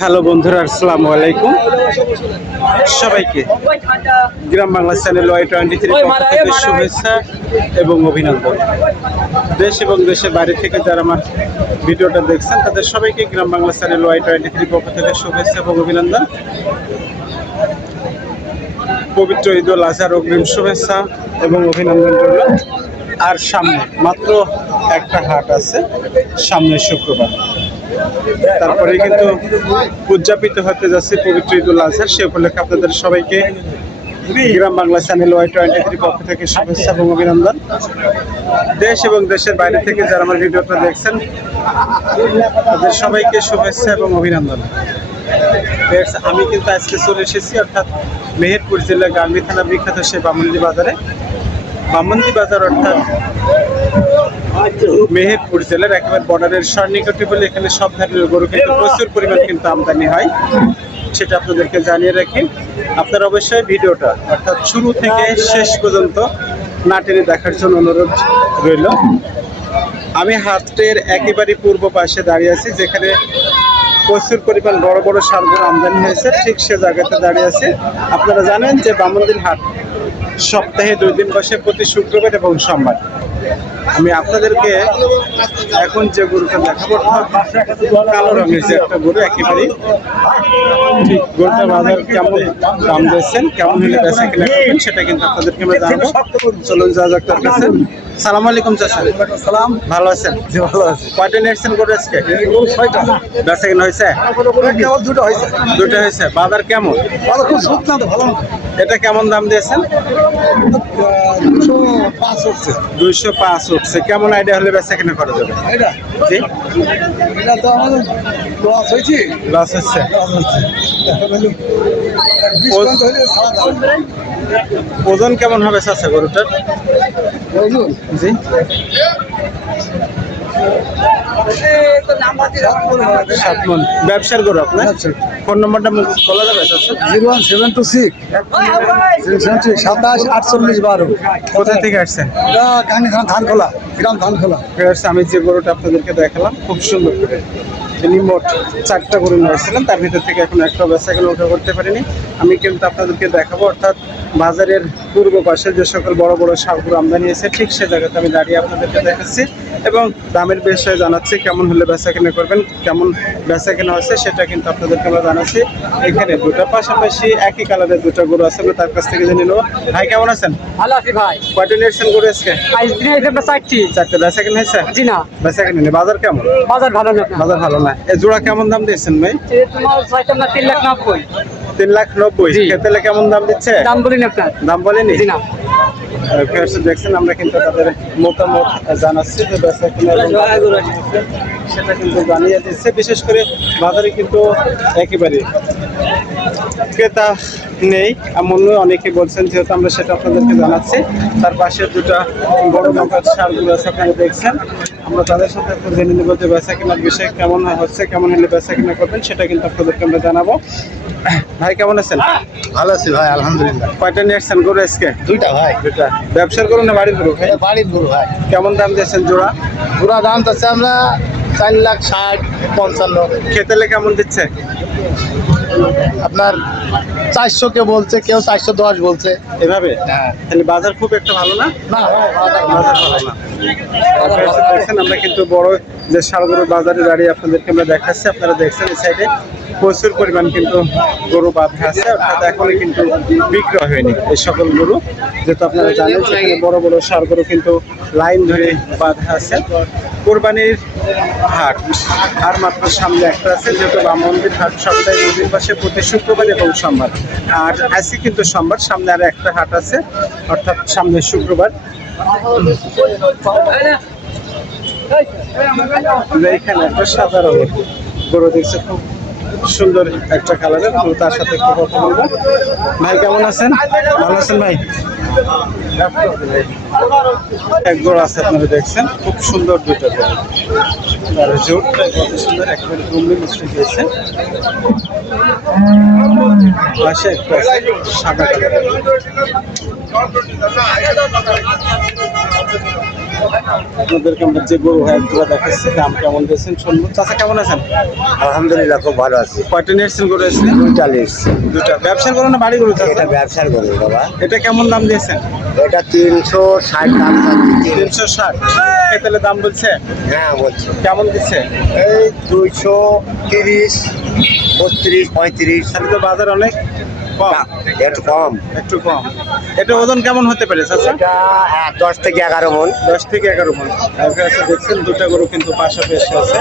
Hello বন্ধুরা আসসালামু আলাইকুম। সবাইকে Gram Bangla channel Y twenty three থেকে শুভেচ্ছা এবং অভিনন্দন। দেশ এবং দেশের বাইরে থেকে যারা আমার ভিডিওটা দেখছেন তাদের সবাইকে Gram Bangla channel Y twenty three পক্ষ থেকে শুভেচ্ছা এবং অভিনন্দন। পবিত্র ঈদ উল আজহার অগ্রিম শুভেচ্ছা এবং অভিনন্দন রইল। আর সামনে, মাত্র একটা হাট আছে, সামনে শুক্রবার। তারপরে কিন্তু উদযাপিত হতে যাচ্ছে পবিত্র ঈদ উল আজহা সে উপলক্ষে আপনাদের সবাইকে Gram Bangla channel Y twenty three পক্ষ থেকে শুভেচ্ছা এবং অভিনন্দন। দেশ এবং দেশের বাইরে থেকে যারা আমার ভিডিওটা দেখছেন, তাদের সবাইকে শুভেচ্ছা এবং অভিনন্দন। আমি কিন্তু আজকে চলে এসেছি অর্থাৎ মেহেরপুর জেলা গান্ধী থানা বিখ্যাত সে বামন্দি বাজারে। বামন্দি বাজার অর্থাৎ মেহেরপুর জেলার একেবারে বর্ডারের সন্নিকটে বলে এখানে সব ধরনের গরু কিন্তু প্রচুর পরিমাণ কিন্তু আমদানি হয়। সেটা আপনাদেরকে জানিয়ে রাখি। আপনারা অবশ্যই ভিডিওটা অর্থাৎ শুরু থেকে শেষ পর্যন্ত না টেনে দেখার জন্য অনুরোধ রইল। আমি হাটের একেবারে পূর্ব পাশে দাঁড়িয়ে আছি, যেখানে প্রচুর পরিমাণ বড় বড় সারগুলো আমদানি হয়েছে। ঠিক সে জায়গাতে দাঁড়িয়ে আছে। আপনারা জানেন যে বামন্দির হাট সপ্তাহে দুই দিন বসে প্রতি শুক্রবার এবং সোমবার। আমি আপনাদেরকে এখন যে গরুটা দেখাবো কালো রঙের যে একটা গরু একেবারে ঠিক গরুটা বাজার কেমন দাম দিয়েছেন কেমন হলে বেচা কিনা করবেন সেটা কিন্তু আপনাদেরকে আমরা জানাব। চলুন যাওয়া যাক তার কাছে। সালাম আলাইকুম চাচা। সালাম। ভালো আছেন? জি ভালো আছে। কয়টা নিয়েছেন গরু আজকে? ছয়টা। বেচা কিনা হয়েছে? কেবল দুটো হয়েছে। দুটো হয়েছে। বাজার কেমন? ভালো খুব সুদ না তো ভালো। এটা কেমন দাম দিয়েছেন? দুশো পাঁচ হচ্ছে দুইশো পাঁচ উঠছে। কেমন আইডিয়া হলে বেচা কিনা করা যাবে? এটা? জি? এটা তো আমাদের লস হয়েছে। লস হচ্ছে। ওজন কেমন হবে চাচা গরুটার? জি? সাত মন ব্যবসার আপনার? আচ্ছা। ফোন নম্বরটা বলা যাবে চাচা zero one seven two six. সাতাশ আটচল্লিশ বারো। কোথা থেকে আসছেন? ধান গ্রাম আমি যে গরুটা আপনাদেরকে দেখালাম খুব সুন্দর করে। তিনি মোট চারটা গরু নিয়েছিলেন তার ভিতর থেকে এখন একটা বেচাকেনা উঠে করতে পারিনি। আমি কিন্তু আপনাদেরকে দেখাবো অর্থাৎ বাজারের পূর্ব পাশে যে সকল বড় বড় সারগুলো আমদানি এসে ঠিক সে জায়গাতে আমি দাঁড়িয়ে আপনাদেরকে দেখাচ্ছি। এবং দামের বিষয়ে জানাচ্ছি কেমন হলে বেচা কেনা করবেন কেমন বেচা কেনা হচ্ছে সেটা কিন্তু আপনাদেরকে আমরা জানাচ্ছি। এখানে দুটো পাশাপাশি একই কালারের দুটো গরু আছে আমরা তার কাছ থেকে জেনে নেব। ভাই কেমন আছেন? ভালো আছি ভাই। কয়টা নিয়েছেন গরু আজকে? চারটি। চারটে বেচা কেনা হয়েছে? জি না। বেচা কেনা নেই। বাজার কেমন? বাজার ভালো না। বাজার ভালো না। এ জোড়া কেমন দাম দিচ্ছেন ভাই? তোমার তিন লাখ নব্বই। তিন লাখ নব্বই। জি। খেতেলে কেমন দাম দিচ্ছে? দাম বলিনি আপনার। দাম বলেনি? জি না। ফেরস দেখছেন আমরা কিন্তু তাদের মতামত জানাচ্ছি যে কিনা সেটা কিন্তু জানিয়ে দিচ্ছে। বিশেষ করে বাজারে কিন্তু একেবারে ক্রেতা নেই এমন অনেকে বলছেন যেহেতু আমরা সেটা আপনাদেরকে জানাচ্ছি। তার পাশে দুটা বড় নৌকার সারগুলো আছে আপনারা দেখছেন। আমরা তাদের সাথে একটু জেনে নেব যে বেচা কেনার বিষয় কেমন হচ্ছে কেমন হলে বেচা কিনা করবেন সেটা কিন্তু আপনাদেরকে আমরা জানাব। ভাই কেমন আছেন? ভালো আছি ভাই আলহামদুলিল্লাহ। কয়টা নিয়ে আসছেন গরু আজকে? দুইটা। ভাই। ব্যবসার করুন না বাড়ির গরু ভাই? বাড়ির গরু ভাই। কেমন দাম দিয়েছেন জোড়া? জোড়া দাম চাচ্ছে আমরা চার লাখ ষাট পঞ্চান্ন। খেতে কেমন দিচ্ছে? আপনার চারশো কে বলছে কেউ চারশো দশ বলছে। এভাবে? হ্যাঁ। তাহলে বাজার খুব একটা ভালো না? না বাজার বাজার ভালো না। দেখছেন আমরা কিন্তু বড় যে শালগরু বাজারে দাঁড়িয়ে আপনাদেরকে আমরা দেখাচ্ছি আপনারা দেখছেন এই সাইডে প্রচুর পরিমাণ কিন্তু গরু বাঁধা আছে অর্থাৎ এখনও কিন্তু বিক্রয় হয়নি এই সকল গরু। যেহেতু আপনারা জানেন সেখানে বড় বড় সার গরু কিন্তু লাইন ধরে বাঁধা আছে। কোরবানির হাট আর মাত্র সামনে একটা আছে, যেহেতু মন্দির হাট সপ্তাহে নদীর পাশে, প্রতি শুক্রবার এবং সোমবার। আর আজকে কিন্তু সোমবার, সামনে আর একটা হাট আছে, অর্থাৎ সামনে শুক্রবার। এখানে একটা সাদা রঙের গরু দেখছে। খুব সুন্দর একটা কালারের, তো তার সাথে একটু কথা বলব। ভাই, কেমন আছেন? ভালো আছেন ভাই? এক গরু আছে, আপনারা দেখছেন। খুব সুন্দর জোরটা কত সুন্দর, একেবারে একটা সাদা আপনাদেরকে আমরা যে গরু হয় একগুলো দেখাচ্ছি দাম কেমন দিয়েছেন? শুনব। চাচা কেমন আছেন? আলহামদুলিল্লাহ খুব ভালো আছি। কয়টা নিয়েছেন গরু এসেছিলেন পঁয়তাল্লিশ দুটা ব্যবসার গরু না বাড়ি গরু এটা ব্যবসার করব বাবা। এটা কেমন দাম দিয়েছেন? এটা তিনশো ষাট দাম। তিনশো ষাট। তাহলে দাম বলছে? হ্যাঁ বলছি। কেমন দিচ্ছে? এই দুইশো তিরিশ বত্রিশ পঁয়ত্রিশ। তাহলে তো বাজার অনেক। একটু কম। একটু কম। এটা ওজন কেমন হতে পারে চাচা? হ্যাঁ, দশ থেকে এগারো মন। দশ থেকে এগারো মন। কাছে দেখছেন দুটা গরু কিন্তু পাশাপাশি আছে।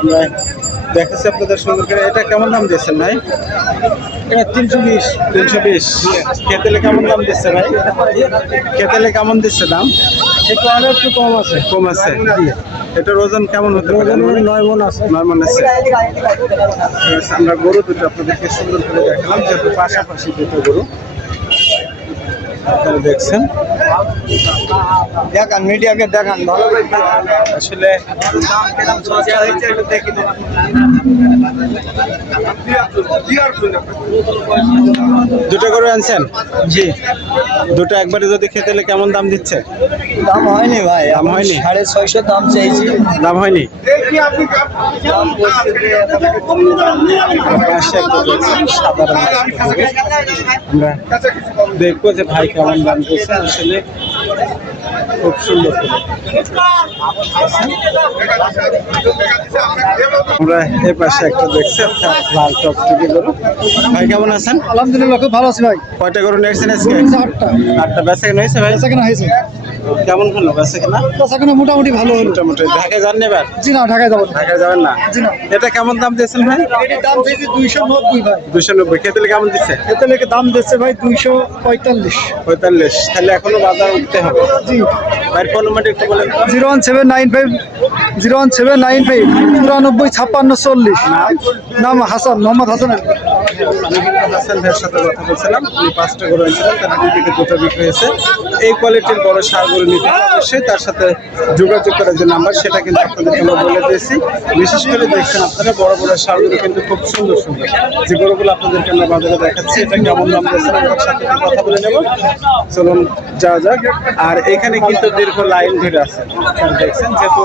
আমরা দেখাচ্ছি আপনাদের সুন্দর করে। এটা কেমন দাম দিচ্ছেন ভাই? এটা তিনশো বিশ। তিনশো বিশ। খেতেলে কেমন দাম দিচ্ছে ভাই? খেতেলে কেমন দিচ্ছে দাম? একটু আরও একটু কম আছে। কম আছে। এটার ওজন কেমন হতে পারে? নয় মন আছে। নয় মন আছে। আছে, আমরা গরু দুটো আপনাদেরকে সুন্দর করে দেখালাম যেহেতু পাশাপাশি দুটো গরু। আপনারা দেখছেন। দেখান মিডিয়াকে দেখান ভালো আসলে দুটো করে আনছেন? জি। দুটো একবারে যদি খেতে হলে কেমন দাম দিচ্ছে? দাম হয়নি ভাই দাম হয়নি? সাড়ে ছয়শো দাম চাইছি। দাম হয়নি। আমরা দেখব যে ভাই কেমন গান করছে আসলে খুব সুন্দর আমরা এ পাশে একটা দেখছি লাল টপ থেকে গরু ভাই কেমন আছেন? আলহামদুলিল্লাহ খুব ভালো আছি ভাই। কয়টা গরু নিয়েছেন আজকে? আটটা। আটটা বেচা কেনা হয়েছে ভাই? বেচা কেন হয়েছে। কেমন হলো বেচা কেনা? বেচা কেনা? মোটামুটি ভালো হলো। মোটামুটি। ঢাকায় যান এবার? জি না ঢাকায় যাব ঢাকায় যাবেন না? জি না। এটা কেমন দাম দিয়েছেন ভাই? এটির দাম চাইছি দুইশো নব্বই ভাই। দুশো নব্বই। খেতে কেমন দিচ্ছে? লেগে দাম দিচ্ছে ভাই দুইশো পঁয়তাল্লিশ। পঁয়তাল্লিশ। তাহলে এখনও বাজার উঠতে হবে। জি। ভাইয়ের ফোন নাম্বারটা একটু বলেন zero one seven nine five zero one seven nine five চুরানব্বই ছাপ্পান্ন চল্লিশ। নাম? হাসান মোহাম্মদ হাসান কথা পাঁচটা এই বড় নিতে তার সাথে যোগাযোগ করার যে নাম্বার সেটা কিন্তু বলে বিশেষ করে বড় বড় কিন্তু খুব সুন্দর সুন্দর। যে আপনাদেরকে দেখাচ্ছি সাথে কথা বলে নেব। চলুন যাওয়া যাক। আর এখানে কিন্তু দীর্ঘ লাইন ধরে আছে। দেখছেন, যেহেতু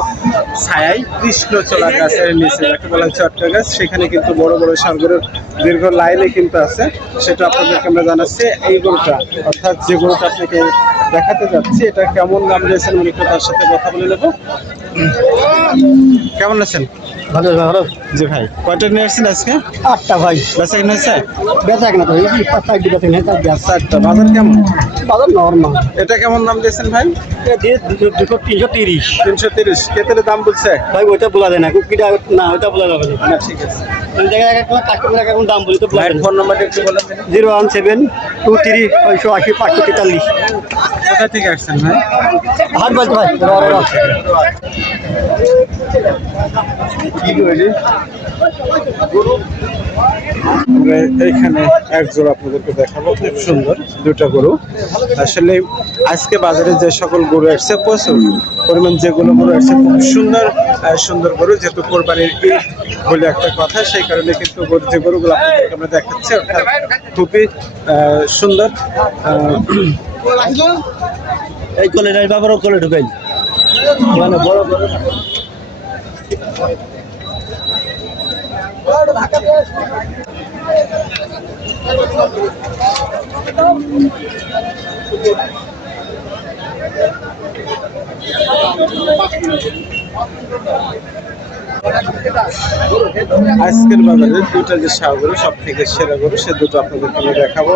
ছায়াই কৃষ্ণ চলা গাছের নিচে, যাকে চট্ট গাছ সেখানে কিন্তু বড় বড় সারগুলোর দীর্ঘ লাইনে কিন্তু আছে সেটা আপনাদেরকে আমরা জানাচ্ছি। এই গরুটা অর্থাৎ যে গরুটা আপনাকে দেখাতে যাচ্ছি এটা কেমন দাম দিয়েছেন একটু তার সাথে কথা বলে নেব। কেমন আছেন? ভালো ভালো। জি ভাই কয়টা নিয়ে আসছেন আজকে? আটটা ভাই। বেচা কিনা বেচা কেনা তো এই পাঁচটা একটু বেচা কেনা চারটা বাজার কেমন? বাজার নর্মাল এটা কেমন দাম দিয়েছেন ভাই? দুশো তিনশো তিরিশ। তিনশো তিরিশ কেতের দাম বলছে? ভাই ওইটা বলা যায় না ওইটা বলা যাবে না। ঠিক আছে। এক একটা এখন দাম বলি তো ফোন নাম্বারটা একটু বলেন। Zero one seven two three ছয়শো আশি পাঁচশো তেতাল্লিশ। কোথা থেকে আসছেন ভাই? হাত বলতে ভাই কি কইলি আমরা এইখানে এক জোড়া আপনাদেরকে দেখাবো খুব সুন্দর দুটা গরু। আসলে আজকে বাজারে যে সকল গরু আসছে প্রচুর পরিমাণ যেগুলো গরু আসছে খুব সুন্দর সুন্দর গরু যেহেতু কোরবানির ঈদ বলে একটা কথা সেই কারণে কিন্তু গরু- যে গরুগুলো আপনাদেরকে আমরা দেখাচ্ছি অর্থাৎ খুবই আহ, সুন্দর। এই কোলে নাই বাবারও কোলে ঢুকাই। মানে বড় বড় আজকের বাজারে দুটো যে সার গরু সব থেকে সেরা গরু, সে দুটো আপনাদেরকে আমি দেখাবো।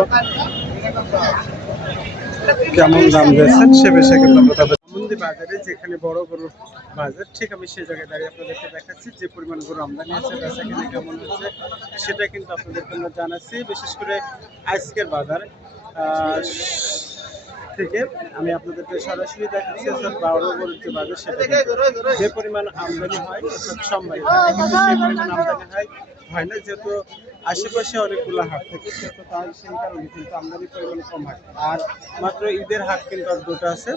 কেমন দাম দিয়েছেন, সে বিষয়ে কিন্তু আমরা তাদের সম্বন্ধে বাজারে যেখানে বড় গরুর বাজার, ঠিক আমি সেই জায়গায় দাঁড়িয়ে আপনাদেরকে দেখাচ্ছি যে পরিমাণ গরু আমদানি আছে, বেচা কিনা কেমন হচ্ছে, সেটা কিন্তু আপনাদেরকে আমরা জানাচ্ছি। বিশেষ করে আজকের বাজার থেকে আমি আপনাদেরকে সরাসরি দেখাচ্ছি অর্থাৎ বারো গরুর যে বাজার সেটা যে পরিমাণ আমদানি হয় কিন্তু সেই পরিমাণ আমদানি হয় হয় না যেহেতু আশেপাশে অনেকগুলো হাট থেকে সেহেতু তার সেই কারণে কিন্তু আমদানি পরিমাণ কম হয়। আর মাত্র ঈদের হাট কিন্তু আর দুটো আছে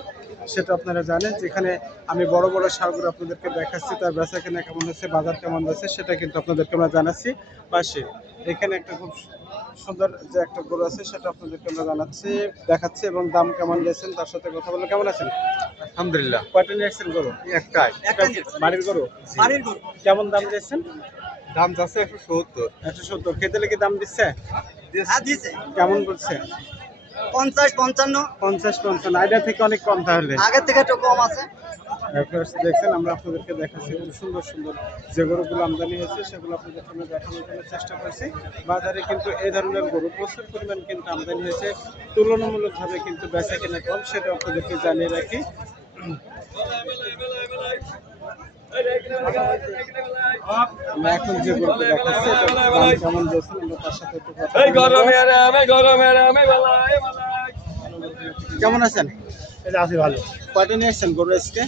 সেটা আপনারা জানেন যেখানে আমি বড় বড় সারগুলো আপনাদেরকে দেখাচ্ছি তার বেচা কেনা কেমন হচ্ছে বাজার কেমন আছে সেটা কিন্তু আপনাদেরকে আমরা জানাচ্ছি। পাশে এখানে একটা খুব সুন্দর যে একটা গরু আছে সেটা আপনাদেরকে আমরা জানাচ্ছি দেখাচ্ছি এবং দাম কেমন দিয়েছেন তার সাথে কথা বলে কেমন আছেন? আলহামদুলিল্লাহ। কয়টা নিয়ে আসছেন গরু? একটাই। বাড়ির গরু? বাড়ির গরু। কেমন দাম দিয়েছেন? দাম যাচ্ছে একশো সত্তর। একশো সত্তর। খেতে লেগে দাম দিচ্ছে? হ্যাঁ কেমন বলছে পঞ্চাশ পঞ্চান্ন। পঞ্চাশ পঞ্চান্ন। আইডিয়া থেকে অনেক কম তাহলে। আগের থেকে একটু কম আছে। দেখছেন আমরা আপনাদেরকে দেখাচ্ছি খুব সুন্দর সুন্দর যে গরুগুলো আমদানি হয়েছে সেগুলো আপনাদের সামনে দেখানোর জন্য চেষ্টা করছি। বাজারে কিন্তু এই ধরনের গরু প্রচুর পরিমাণ কিন্তু আমদানি হয়েছে। তুলনামূলকভাবে কিন্তু বেচা কেনা কম সেটা আপনাদেরকে জানিয়ে রাখি। আমরা এখন যে গরুটা দেখাচ্ছি দাম কেমন দিয়েছেন আমরা তার সাথে একটু কথা কেমন আছেন? এটা আছে ভালো। কয়টা নিয়ে আসছেন গরু আজকে?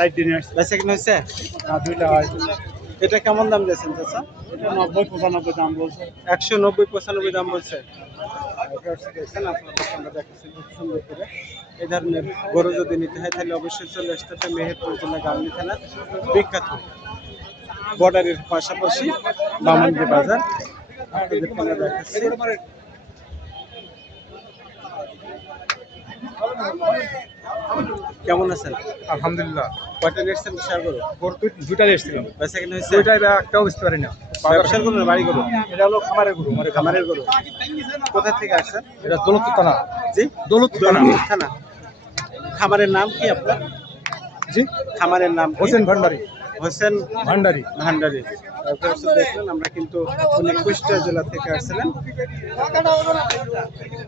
সাইড দিনে বেচা কেনা হয়েছে দুইটা হয়। এটা কেমন দাম দিয়েছেন চাচা? এটা নব্বই পঁচানব্বই দাম বলছে। একশো নব্বই পঁচানব্বই দাম বলছে। এই ধরনের গরু যদি নিতে হয় তাহলে অবশ্যই চলে আসতে হবে মেহেরপুর জেলা গামলি থানা বিখ্যাত বর্ডারের পাশাপাশি বামনদি বাজার। দেখাচ্ছি। কেমন আছেন? আলহামদুলিল্লাহ। কয়টা নিয়েছেন বিশাল গরু গরু দুইটা এসেছিলাম বেচা কিনা হয়েছে? দুইটা একটাও বুঝতে পারি না। ব্যবসার গরু না বাড়ি গরু এটা হলো খামারের গরু মানে খামারের গরু। কোথা থেকে আসছেন? এটা দৌলতপুর থানা। জি? দৌলতপুর থানা। খামারের নাম কি আপনার? জি? খামারের নাম হোসেন ভান্ডারি। হোসেন ভান্ডারি। ভান্ডারি। দেখলেন আমরা কিন্তু উনি কুষ্টিয়া জেলা থেকে আসছিলেন।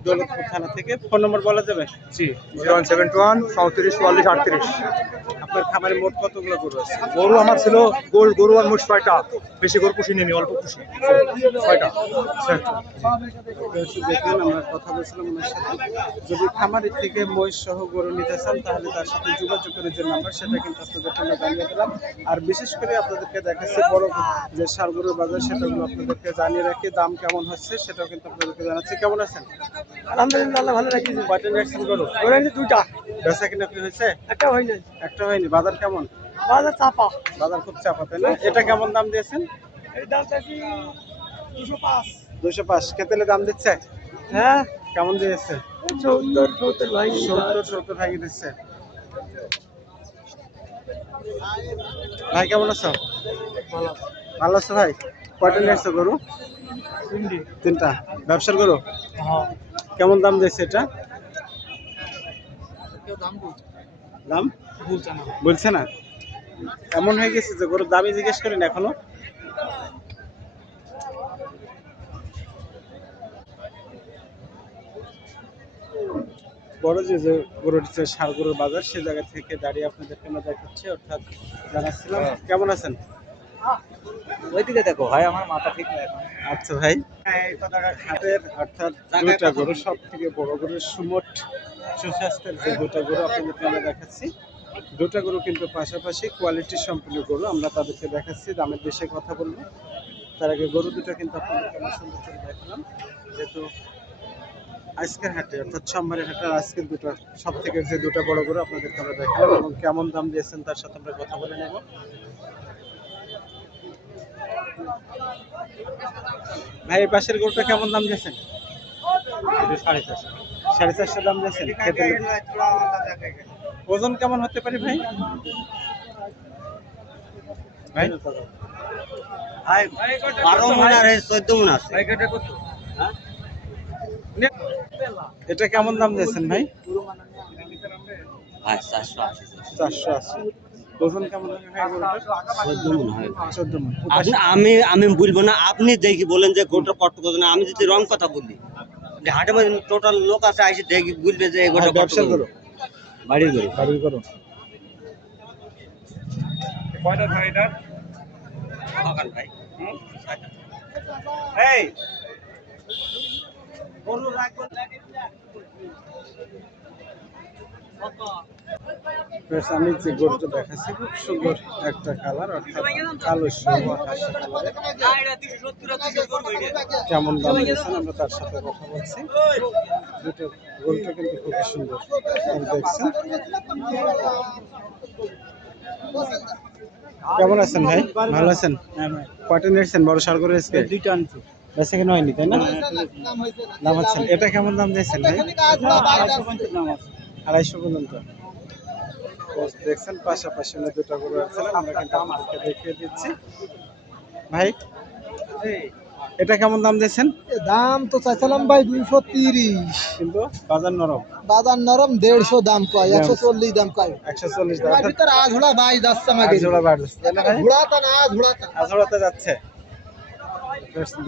দৌলতপুর থানা থেকে। ফোন নম্বর বলা যাবে? জি zero one seven two one চৌত্রিশ চুয়াল্লিশ আটত্রিশ। আপনার খামারে মোট কতগুলো গরু আছে? গরু আমার ছিল গোল গরু আর মোট ছয়টা। বেশি গরু পুষি নিয়ে অল্প পুষি। ছয়টা। দেখলেন আমরা কথা বলছিলাম ওনার সাথে। যদি খামারের থেকে মহিষ সহ গরু নিতে চান তাহলে তার সাথে যোগাযোগ করে যে নাম্বার সেটা কিন্তু আপনাদেরকে আমরা জানিয়ে দিলাম। আর বিশেষ করে আপনাদেরকে দেখাচ্ছি বড় যে সার গরুর বাজার সেটাগুলো আপনাদেরকে জানিয়ে রাখি। দাম কেমন হচ্ছে সেটাও কিন্তু আপনাদেরকে জানাচ্ছি। কেমন আছেন? আলহামদুলিল্লাহ ভালো রাখিছে কয়টা গরু ওরা দুইটা। বেচা কিনা কি হয়েছে? একটা হয়নি একটা হয়নি। বাজার কেমন? বাজার চাপা। বাজার খুব চাপা তাই না? এটা কেমন দাম দিয়েছেন? এই দাম চাইছি দুশো পাঁচ। দুশো পাঁচ। কেতেলে দাম দিচ্ছে? হ্যাঁ। কেমন দিয়েছে? চৌত্তর চৌত্তর ভাই। সত্তর সত্তর ভাঙিয়ে দিচ্ছে। ভাই কেমন আছো? ভালো। আছো ভাই? কয়টা নিয়ে আসছো গরু? তিনটা। ব্যবসার গরু? কেমন দাম দিয়েছে এটা? দাম বলছে? না। এমন হয়ে গেছে যে গরুর দামই জিজ্ঞেস করেন এখনও? বড় যে যে গরুর যে সার গরুর বাজার সে জায়গা থেকে দাঁড়িয়ে আপনাদেরকে আমরা দেখাচ্ছি অর্থাৎ জানাচ্ছিলাম। কেমন আছেন? ওইদিকে দেখো ভাই আমার মাথা ঠিক নাই আচ্ছা ভাই হাটের অর্থাৎ দুইটা গরু সব থেকে বড় গরুর সুমট সুস্বাস্থ্যের যে দুটা গরু আপনাদেরকে আমরা দেখাচ্ছি। দুটা গরু কিন্তু পাশাপাশি কোয়ালিটি সম্পূর্ণ গরু আমরা তাদেরকে দেখাচ্ছি দামের বেশি কথা বলব। তার আগে গরু দুটো কিন্তু আপনাদেরকে আমরা সুন্দর করে দেখালাম। যেহেতু আজকের হাটে অর্থাৎ সোমবারের হাটে আজকের দুটো সব থেকে যে দুটো বড় গরু আপনাদেরকে আমরা দেখালাম এবং কেমন দাম দিয়েছেন তার সাথে আমরা কথা বলে নেব। ভাই এই পাশের গরুটা কেমন দাম দিয়েছেন? সাড়ে চারশো। সাড়ে চারশো দাম দিয়েছেন ওজন কেমন হতে পারে ভাই? ভাই? বারো মন আর চোদ্দ মন আছে। এটা কেমন দাম দিয়েছেন ভাই? ভাই চারশো আশি চারশো আশি। ওজন কেমন হয় মন আপনি আমি আমি বলব না আপনি দেখি বলেন যে গোটা কষ্ট করবে না আমি যদি রং কথা বলি হাটে মধ্যে টোটাল লোক আছে আইসে দেখি বলবে যে গোটা করো। বাড়ির সকাল ভাই। এই! আমি যে গরুটা দেখাচ্ছি খুব সুন্দর একটা কালার অর্থাৎ কালো কেমন দাম দিয়েছেন? আমরা তার সাথে কথা বলছি। দুটো গরুটা কিন্তু খুবই সুন্দর। দেখছেন? কেমন আছেন ভাই? ভালো আছেন? কয়টা নিয়েছেন বড় সার করে আজকে? দুইটা আনছি। বেশি কেন হয়নি তাই না? দাম হচ্ছে এটা কেমন দাম দিয়েছেন ভাই? আড়াইশো পর্যন্ত। তো দেখছেন পাশাপাশি আমরা দুটো গরু রাখছিলাম আমরা কিন্তু আপনাদেরকে দেখিয়ে দিচ্ছি। ভাই এটা কেমন দাম দিয়েছেন? দাম তো চাইছিলাম ভাই দুইশো তিরিশ। কিন্তু বাজার নরম। বাজার নরম দেড়শো দাম কয় একশো চল্লিশ দাম কয়। একশো চল্লিশ দাম। ভিতরে আধুরা বাই যাচ্ছে আমাকে তাই না ভাই ঘোড়াটা না ঘোড়াটা আজোড়াতে যাচ্ছে।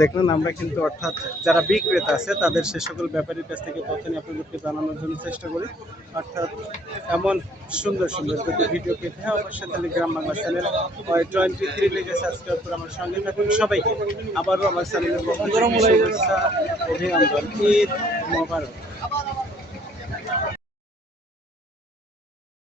দেখুন, আমরা কিন্তু অর্থাৎ যারা বিক্রেতা আছে, তাদের সে সকল ব্যাপারীর কাছ থেকে তথ্য নিয়ে আপনাদেরকে জানানোর জন্য চেষ্টা করি। অর্থাৎ এমন সুন্দর সুন্দর যদি ভিডিও পেতে হয়, অবশ্যই Gram Bangla channel twenty three লেগে সাবস্ক্রাইব করে আমার সঙ্গে থাকুন। সবাইকে আবারও আমার চ্যানেলের অভিনন্দন। ঈদ মোবারক।